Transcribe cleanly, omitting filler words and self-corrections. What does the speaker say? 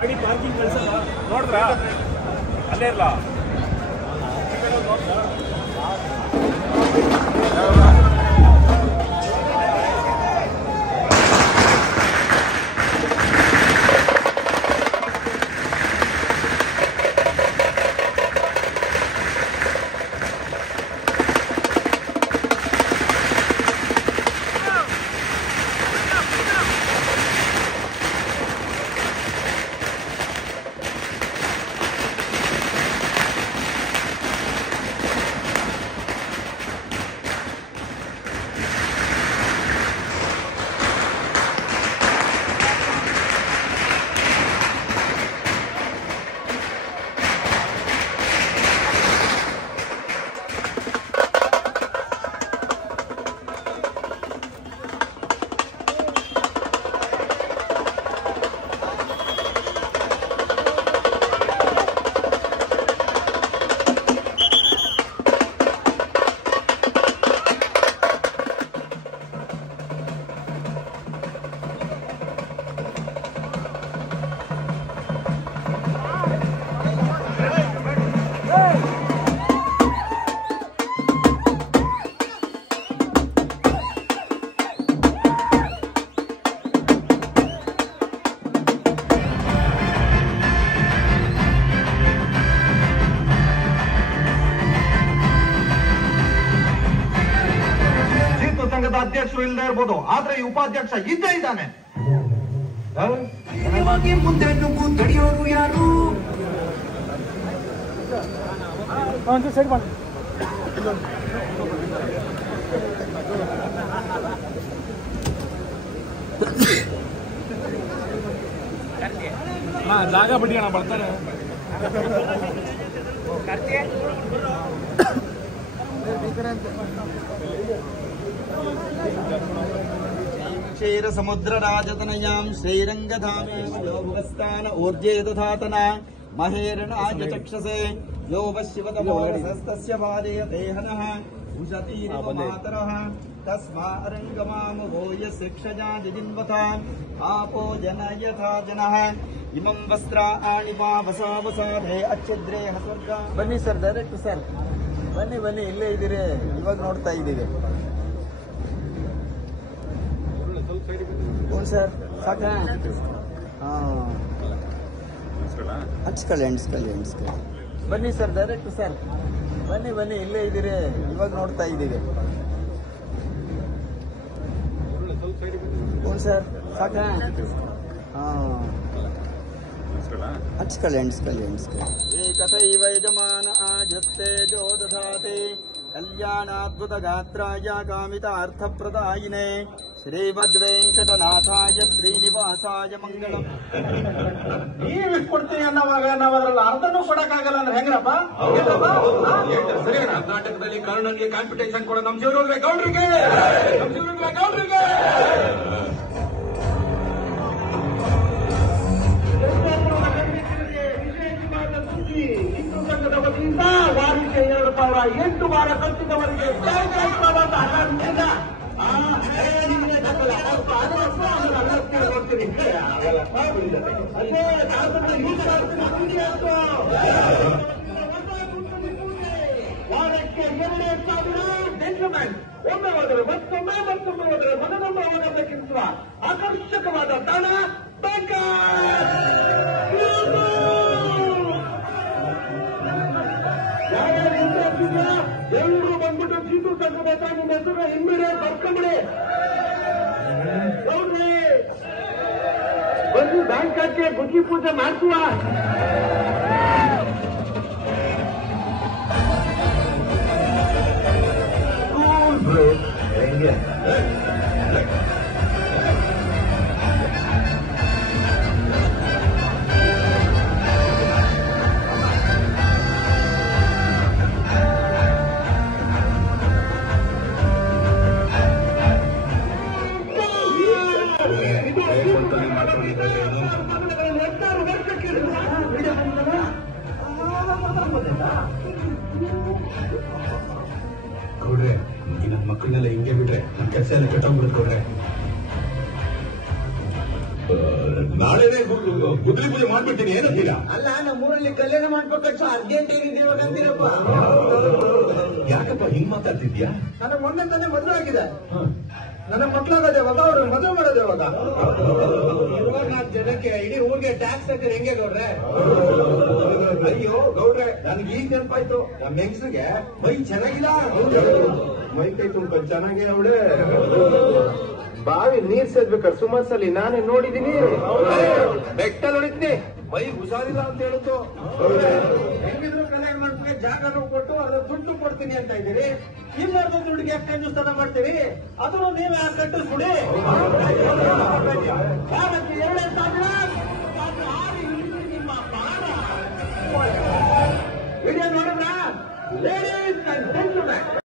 Parking ಕೆಲಸ ನೋಡಿದ್ರ ಅಲ್ಲೇ ಇಲ್ಲ. ಅಧ್ಯಕ್ಷರು ಇಲ್ಲದೆ ಇರ್ಬೋದು, ಆದ್ರೆ ಈ ಉಪಾಧ್ಯಕ್ಷ ಇದ್ದೇ ಇದ್ದಾನೆ. ಮುಂದೆ ನುಗ್ಗು ತಡೆಯೋರು ಯಾರು? ಜಾಗ ಬಿಡಿ ಅಣ್ಣ, ಬರ್ತಾರೆ. ಕ್ಷೀರ ಸಮುದ್ರ ರಾಜತನಯಾಂ ಶ್ರೀರಂಗಧಾಮೇಶ್ವರಸ್ಥಾನ ಊರ್ಜೇ ತಥಾತನ ಮಹೇರಣಾಜ ಚಕ್ಷಸೆ ಯೋ ಶಿವತಮೋರಸಸ್ತಸ್ಯ ಪಾದೇಯತೆ ಹನಃ ಉಷತೀರಿವ ಮಾತರಃ ತಸ್ಮಾರಂಗಮಾಮುಭೋ ಯಸ್ಯಕ್ಷಜಾ ಜಿಜಿನ್ವಥ ಆಪೋ ಜನ ಯಥಾ ಜನಃ ಇಮಂ ವಸ್ತ್ರಾಣಿ ವಸಾವಸಾಧೆ ಅಚ್ಛಿದ್ರೇ ಸ್ವರ್ಗ. ಬನ್ನಿ ಸರ್, ಡೈರೆಕ್ಟ್ ಸರ್, ಬನ್ನಿ ಬನ್ನಿ, ಇಲ್ಲೇ ಇದ್ದೀರಿ, ಇವಾಗ ನೋಡ್ತಾ ಇದ್ದೀವಿ. ಸರ್ ಸಾಕ ಹಚ್ಕೊಳ್ಳಿ. ಬನ್ನಿ ಸರ್, ಡೈರೆಕ್ಟ್ ಸರ್, ಬನ್ನಿ ಬನ್ನಿ, ಇಲ್ಲೇ ಇದ್ದೀರಿ, ಇವಾಗ ನೋಡ್ತಾ ಇದ್ದೀವಿ. ಸರ್ ಸಾಕ ಹಚ್ಕೊಳ್ಳಿ. ಏಕಥೈವ ಯಜಮಾನ ಆಜಸ್ತೆ ಜೋ ದಧಾತಿ ಕಲ್ಯಾಣಾದ್ಭುತ ಗಾತ್ರಾಯ ಕಾಮಿತಾರ್ಥಪ್ರದಾಯಿನೇ ಶ್ರೀಮದ್ವೆಂಕಟನಾಥಾಯ ಶ್ರೀನಿವಾಸಾಯ ಮಂಗಳಂ. ನೀವ್ ಕೊಡ್ತೀನಿ ಅನ್ನೋವಾಗ ನಾವ್ ಅದ್ರಲ್ಲಿ ಅರ್ಧನೂ ಕೊಡಕ್ಕಾಗಲ್ಲ ಅಂದ್ರೆ ಹೆಂಗ್ರಪ್ಪ? ಸರಿ, ಕರ್ನಾಟಕದಲ್ಲಿ ಕರ್ಣನ್ಗೆ ಕಾಂಪಿಟೇಷನ್ ಕೊಡೋ ನಮ್ ಶಿವರುದ್ರೇ ಗೌಡ್ರಿಗೆ. ಹಿಂದೂ ಸಂಘದ ವತಿಯಿಂದ ವಾರಕ್ಕೆ 2,800 ವಾರ ಕಟ್ಟಿದವರಿಗೆ ವಾರಕ್ಕೆ 2,000 ಡೆಂಟ್ಲ್ಮೆಂಟ್ ಒಮ್ಮೆ ಹೋದರೆ ಮತ್ತೊಮ್ಮೆ ಹೋದರೆ ಮನನೊಮ್ಮೆ ಹೋಗಬೇಕಿರುವ ಆಕರ್ಷಕವಾದ ತಾಣ ಎಲ್ಲರೂ ಬಂದ್ಬಿಟ್ಟು ಹಿಂದೂ ಸಂಘದ ನಿಮ್ಮ ಹೆಸರು ಇಮ್ಮಿಡಿಯೇಟ್ ಬರ್ಕೊಂಡ್ಬಿಡಿ. ಹೌದ್ರಿ, ಬಂದು ಬ್ಯಾಂಕಕ್ಕೆ ಗುಡಿ ಪೂಜೆ ಮಾಡ್ಸುವ. ಹೆಂಗೆ ಗೌಡ್ರೆ, ಈ ನನ್ನ ಮಕ್ಕಳನ್ನೆಲ್ಲ ಹಿಂಗೆ ಬಿಟ್ರೆ ನನ್ನ ಕೆಲಸ ಎಲ್ಲ ಕೆಟ್ಟೋಗ್ಬಿಡುತ್ತೆ ಗೌಡ್ರೆ. ನಾಳೆನೇ ಗುದ್ಲಿ ಪೂಜೆ ಮಾಡ್ಬಿಡ್ತೀನಿ ಏನಂತೀರಾ? ಅಲ್ಲ ನಮ್ಮೂರಲ್ಲಿ ಕಲ್ಯಾಣ ಮಾಡ್ಬೇಕಂತ ಅರ್ಜೆಂಟ್ ಏನಿದೆ ಇವಾಗ ಅಂತೀರಪ್ಪ. ಯಾಕಪ್ಪ ಹಿಂಗ್ ಮಾತಾಡ್ತಿದ್ಯಾ? ನನಗೆ ಮೊನ್ನೆ ತಾನೇ ಮದುವೆ ಆಗಿದೆ. ನನ್ನ ಮಕ್ಳಾಗದೆ ಯಾವಾಗ ಅವ್ರು ಮದುವೆ ಮಾಡೋದು ಯಾವಾಗ? ಇವಾಗ 4 ಜನಕ್ಕೆ ಇಡೀ ಊರಿಗೆ ಟ್ಯಾಕ್ಸ್ ಹಾಕಿದ್ರೆ ಹೆಂಗೆ ಗೌಡ್ರೆ? ಅಯ್ಯೋ ಗೌಡ್ರೆ, ನನ್ಗೆ ಈಗ ನೆನಪಾಯ್ತು. ನಮ್ಮ ಹೆಂಗ್ಸ್ರಿಗೆ ಮೈ ಚೆನ್ನಾಗಿಲ್ಲ. ಮೈ ಕೈ ತುಂಬ ಚೆನ್ನಾಗಿ ಅವಳೆ. ಬಾವಿ ನೀರ್ ಸೇರ್ಬೇಕಾದ್ರೆ ಸುಮಾರು ಸಲ ನಾನೇ ನೋಡಿದೀನಿ. ಬೆಟ್ಟ ನೋಡಿದ್ನಿ, ಮೈ ಹುಷಾರಿಲ್ಲ ಅಂತ ಹೇಳಿದ್ದು. ಹೆಂಗಿದ್ರು ಕಲ್ಯಾಣ ಮಾಡ್ತೀನಿ, ಜಾಗನೂ ಕೊಟ್ಟು ಅದ್ರ ದುಡ್ಡು ಕೊಡ್ತೀನಿ ಅಂತ ಇದ್ದೀರಿ. ಇನ್ನೊಂದು ದುಡ್ಡಿಗೆ ಎಷ್ಟು ಹಿಂದೂಸ್ತಾನ ಮಾಡ್ತೀರಿ? ಅದನ್ನು ನೀವೇ ಕಟ್ಟಿಸ್ಬಿಡಿ. 2 ಸಾವಿರ